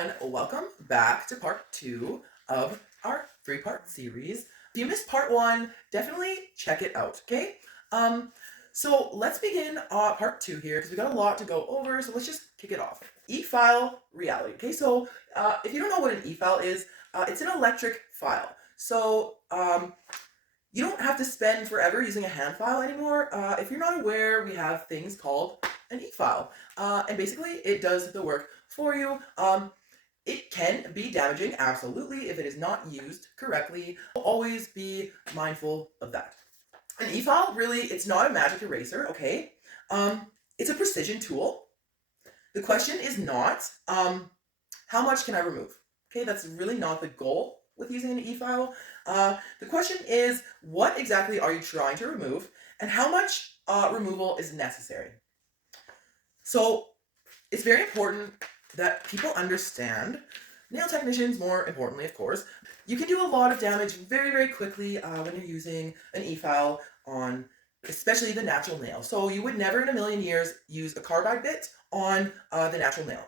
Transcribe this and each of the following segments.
everyone, welcome back to part 2 of our 3-part series. If you missed part 1, definitely check it out, okay? So let's begin part 2 here because we got a lot to go over, so let's just kick it off. E-file reality, okay? So if you don't know what an e-file is, it's an electric file. So you don't have to spend forever using a hand file anymore. If you're not aware, we have things called an e-file, and basically it does the work for you. It can be damaging, absolutely, if it is not used correctly. Always be mindful of that. An e-file, really, it's not a magic eraser, okay? It's a precision tool. The question is not, how much can I remove? Okay, that's really not the goal with using an e-file. The question is, what exactly are you trying to remove, and how much removal is necessary? So it's very important that people understand, nail technicians more importantly, of course, you can do a lot of damage very, very quickly when you're using an e-file on especially the natural nail. So you would never in a million years use a carbide bit on the natural nail.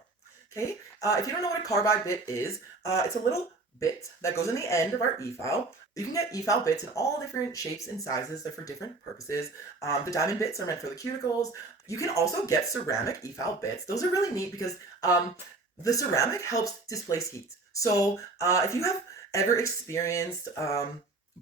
Okay, if you don't know what a carbide bit is, it's a little bit that goes in the end of our e-file. You can get e-file bits in all different shapes and sizes. They're for different purposes. The diamond bits are meant for the cuticles. You can also get ceramic e-file bits. Those are really neat because the ceramic helps displace heat. So if you have ever experienced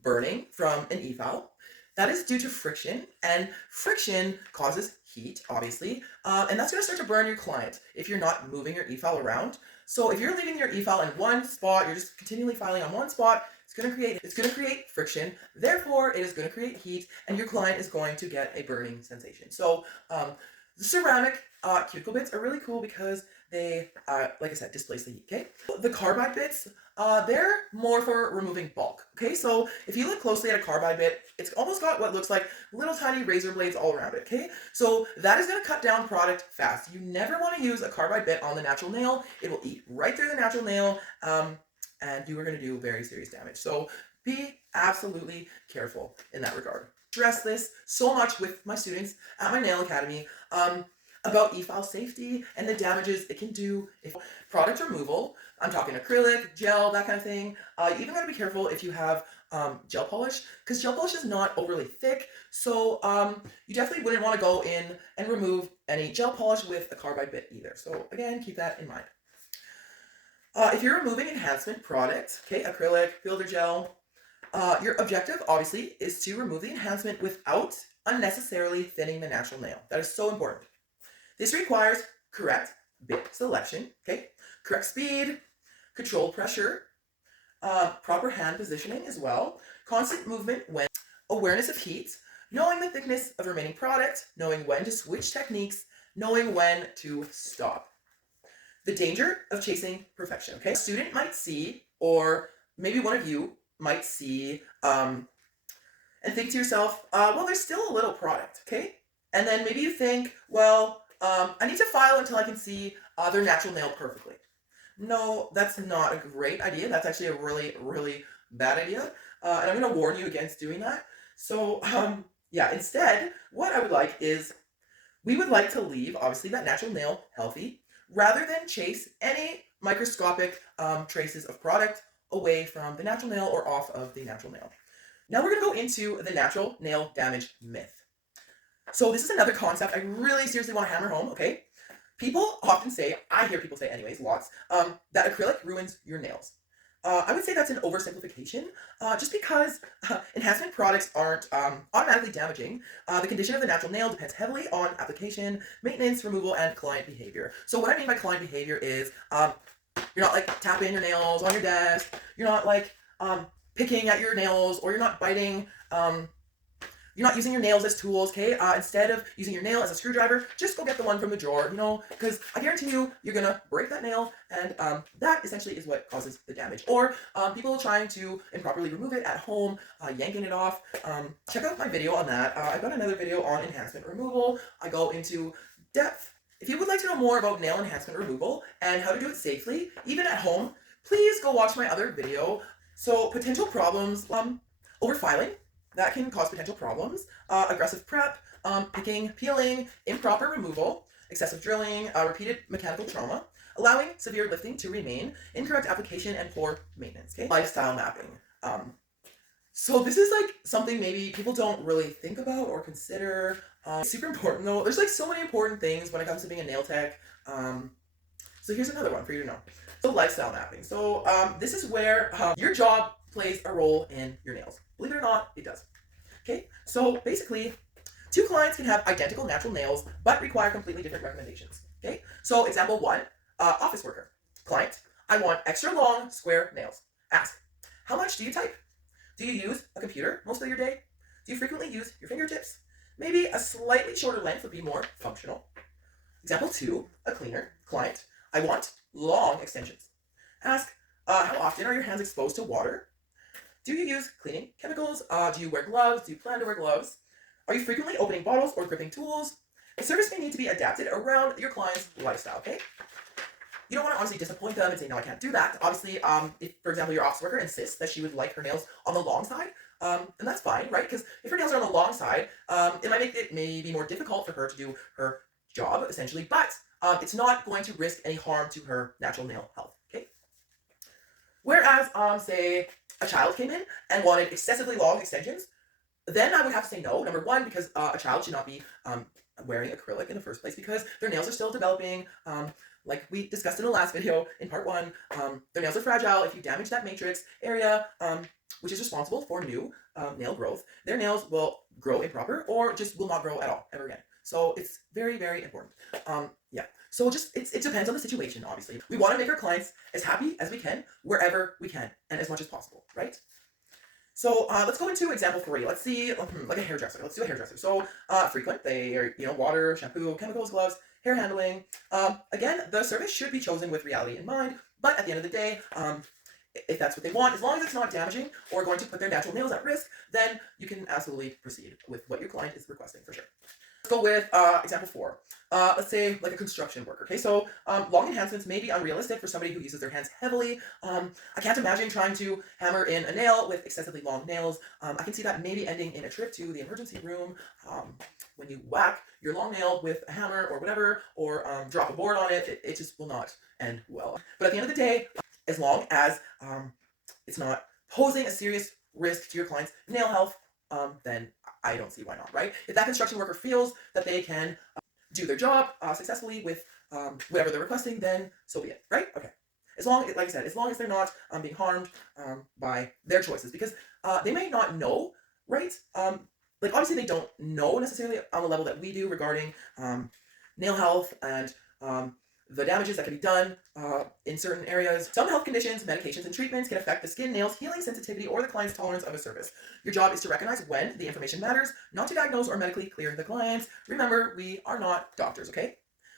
burning from an e-file, that is due to friction, and friction causes heat, obviously, and that's going to start to burn your client if you're not moving your e-file around. So if you're leaving your e-file in one spot, you're just continually filing on one spot, it's going to create friction. Therefore, it is going to create heat, and your client is going to get a burning sensation. So the ceramic cuticle bits are really cool because they, like I said, displace the heat. Okay, the carbide bits, they're more for removing bulk. Okay, so if you look closely at a carbide bit, it's almost got what looks like little tiny razor blades all around it. Okay, so that is going to cut down product fast. You never want to use a carbide bit on the natural nail. It will eat right through the natural nail, and you are going to do very serious damage. So be absolutely careful in that regard. Stress this so much with my students at my nail academy about e-file safety and the damages it can do if product removal. I'm talking acrylic, gel, that kind of thing. You even got to be careful if you have gel polish, because gel polish is not overly thick, so you definitely wouldn't want to go in and remove any gel polish with a carbide bit either. So again, keep that in mind. If you're removing enhancement products, okay, acrylic, builder gel, your objective obviously is to remove the enhancement without unnecessarily thinning the natural nail. That is so important. This requires correct bit selection, okay, correct speed, controlled pressure, proper hand positioning as well, constant movement when awareness of heat, knowing the thickness of remaining product, knowing when to switch techniques, knowing when to stop. The danger of chasing perfection, okay? A student might see, or maybe one of you might see, and think to yourself, well, there's still a little product, okay? And then maybe you think, well, I need to file until I can see their natural nail perfectly. No, that's not a great idea. That's actually a really, really bad idea. And I'm going to warn you against doing that. So, yeah, instead, what I would like is, we would like to leave, obviously, that natural nail healthy, rather than chase any microscopic traces of product away from the natural nail or off of the natural nail. Now we're going to go into the natural nail damage myth. So this is another concept I really seriously want to hammer home, okay? People often say, I hear people say anyways, lots, that acrylic ruins your nails. I would say that's an oversimplification, just because enhancement products aren't automatically damaging. The condition of the natural nail depends heavily on application, maintenance, removal, and client behavior. So what I mean by client behavior is, you're not like tapping your nails on your desk, you're not like picking at your nails, or you're not biting, you're not using your nails as tools, okay? Instead of using your nail as a screwdriver, just go get the one from the drawer, you know, because I guarantee you, you're gonna break that nail, and that essentially is what causes the damage. Or people trying to improperly remove it at home, yanking it off. Check out my video on that. I've got another video on enhancement removal. I go into depth. If you would like to know more about nail enhancement removal and how to do it safely, even at home, please go watch my other video. So potential problems, overfiling. That can cause potential problems, aggressive prep, picking, peeling, improper removal, excessive drilling, repeated mechanical trauma, allowing severe lifting to remain, incorrect application, and poor maintenance. Okay, lifestyle mapping. So this is like something maybe people don't really think about or consider. It's super important though. There's like so many important things when it comes to being a nail tech. So here's another one for you to know. So lifestyle mapping. So this is where your job plays a role in your nails. Believe it or not, it does. Okay, so basically, two clients can have identical natural nails but require completely different recommendations. Okay, so example one, office worker. Client, I want extra long square nails. Ask, how much do you type? Do you use a computer most of your day? Do you frequently use your fingertips? Maybe a slightly shorter length would be more functional. Example two, a cleaner. Client, I want long extensions. Ask, how often are your hands exposed to water? Do you use cleaning chemicals? Do you wear gloves? Do you plan to wear gloves? Are you frequently opening bottles or gripping tools? The service may need to be adapted around your client's lifestyle, okay? You don't want to honestly disappoint them and say, no, I can't do that. Obviously, if, for example, your office worker insists that she would like her nails on the long side, and that's fine, right? Because if her nails are on the long side, it might make it maybe more difficult for her to do her job, essentially, but it's not going to risk any harm to her natural nail health, okay? Whereas, say, a child came in and wanted excessively long extensions, then I would have to say no. Number one, because a child should not be wearing acrylic in the first place because their nails are still developing. Like we discussed in the last video in part one, their nails are fragile. If you damage that matrix area, which is responsible for new nail growth, their nails will grow improper or just will not grow at all ever again. So it's very, very important. Yeah. So just it depends on the situation, obviously. We want to make our clients as happy as we can, wherever we can, and as much as possible, right? So let's go into example 3. Let's see, like a hairdresser. Let's do a hairdresser. So frequent, they are, water, shampoo, chemicals, gloves, hair handling. Again, the service should be chosen with reality in mind, but at the end of the day, if that's what they want, as long as it's not damaging or going to put their natural nails at risk, then you can absolutely proceed with what your client is requesting for sure. Let's go with example 4. Let's say like a construction worker. Okay, so long enhancements may be unrealistic for somebody who uses their hands heavily. I can't imagine trying to hammer in a nail with excessively long nails. I can see that maybe ending in a trip to the emergency room when you whack your long nail with a hammer or whatever, or drop a board on it. It just will not end well. But at the end of the day, as long as it's not posing a serious risk to your client's nail health, then I don't see why not, right? If that construction worker feels that they can do their job successfully with whatever they're requesting, then so be it, right? Okay. As long, like I said, as long as they're not being harmed by their choices, because they may not know, right? Like obviously they don't know necessarily on the level that we do regarding nail health and the damages that can be done in certain areas. Some health conditions, medications, and treatments can affect the skin, nails, healing sensitivity, or the client's tolerance of a service. Your job is to recognize when the information matters, not to diagnose or medically clear the clients. Remember, we are not doctors, okay?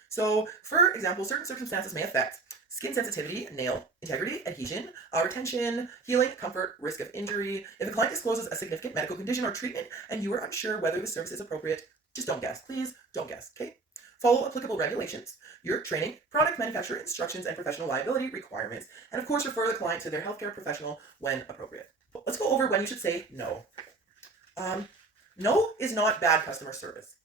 So, for example, certain circumstances may affect skin sensitivity, nail integrity, adhesion, retention, healing, comfort, risk of injury. If a client discloses a significant medical condition or treatment and you are unsure whether the service is appropriate, just don't guess. Please don't guess, okay? Follow applicable regulations, your training, product manufacturer instructions, and professional liability requirements. And of course, refer the client to their healthcare professional when appropriate. Let's go over when you should say no. No is not bad customer service.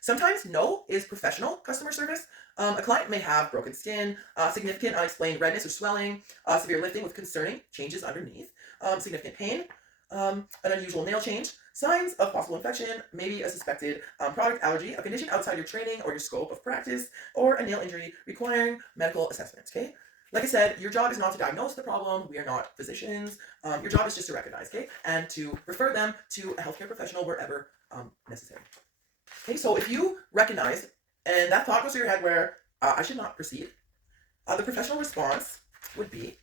Sometimes no is professional customer service. A client may have broken skin, significant unexplained redness or swelling, severe lifting with concerning changes underneath, significant pain, an unusual nail change, signs of possible infection, maybe a suspected product allergy, a condition outside your training or your scope of practice, or a nail injury requiring medical assessment, okay? Like I said, your job is not to diagnose the problem. We are not physicians. Your job is just to recognize, okay? And to refer them to a healthcare professional wherever necessary. Okay, so if you recognize, and that thought goes through your head where I should not proceed, the professional response would be,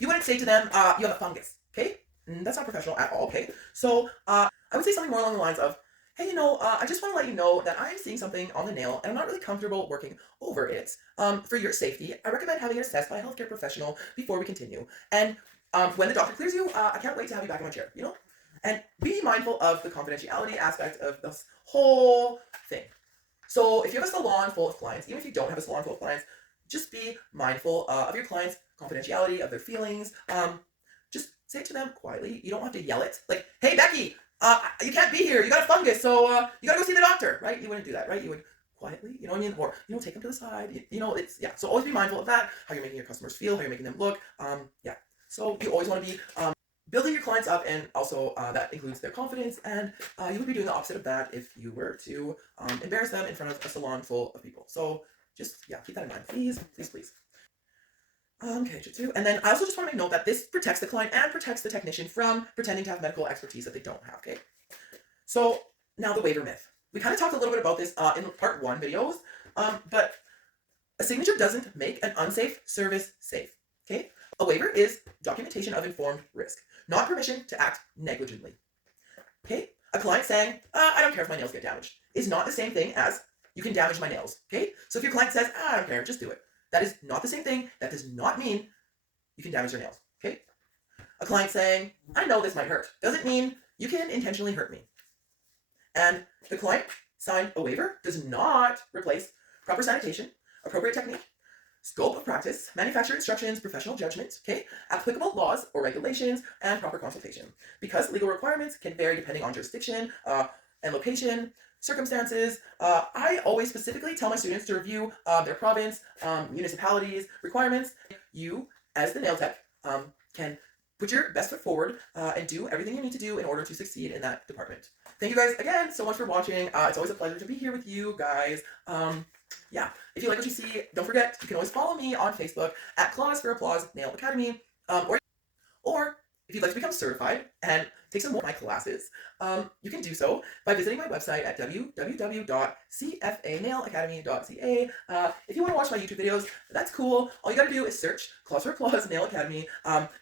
you wouldn't say to them, you have a fungus, okay? That's not professional at all, okay? So I would say something more along the lines of, hey, I just want to let you know that I'm seeing something on the nail and I'm not really comfortable working over it. For your safety, I recommend having it assessed by a healthcare professional before we continue. And when the doctor clears you, I can't wait to have you back in my chair, And be mindful of the confidentiality aspect of this whole thing. So if you have a salon full of clients, even if you don't have a salon full of clients, just be mindful of your clients' confidentiality, of their feelings. Just say it to them quietly. You don't have to yell it. Like, hey, Becky, you can't be here. You got a fungus, so you got to go see the doctor, right? You wouldn't do that, right? You would quietly, you know what I mean? Or, take them to the side, yeah. So always be mindful of that, how you're making your customers feel, how you're making them look. Yeah. So you always want to be building your clients up, and also that includes their confidence, and you would be doing the opposite of that if you were to embarrass them in front of a salon full of people. So just, yeah, keep that in mind, please, please, please. Okay, and then I also just want to make note that this protects the client and protects the technician from pretending to have medical expertise that they don't have, okay? So now the waiver myth. We kind of talked a little bit about this in part 1 videos, but a signature doesn't make an unsafe service safe, okay? A waiver is documentation of informed risk, not permission to act negligently, okay? A client saying, I don't care if my nails get damaged, is not the same thing as you can damage my nails, okay? So if your client says, I don't care, just do it, that is not the same thing. That does not mean you can damage their nails, okay? A client saying, I know this might hurt, doesn't mean you can intentionally hurt me. And the client signed a waiver does not replace proper sanitation, appropriate technique, scope of practice, manufacturer instructions, professional judgment, okay, applicable laws or regulations, and proper consultation. Because legal requirements can vary depending on jurisdiction and location, circumstances, I always specifically tell my students to review their province, municipalities, requirements. You, as the nail tech, can put your best foot forward and do everything you need to do in order to succeed in that department. Thank you guys again so much for watching. It's always a pleasure to be here with you guys. Yeah, if you like what you see, don't forget, you can always follow me on Facebook at Claws for Applause Nail Academy, or if you'd like to become certified and take some more of my classes, you can do so by visiting my website at www.cfanailacademy.ca. If you want to watch my YouTube videos, that's cool. All you gotta do is search Claws for Applause Nail Academy.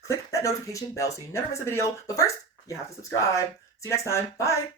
Click that notification bell so you never miss a video. But first, you have to subscribe. See you next time. Bye.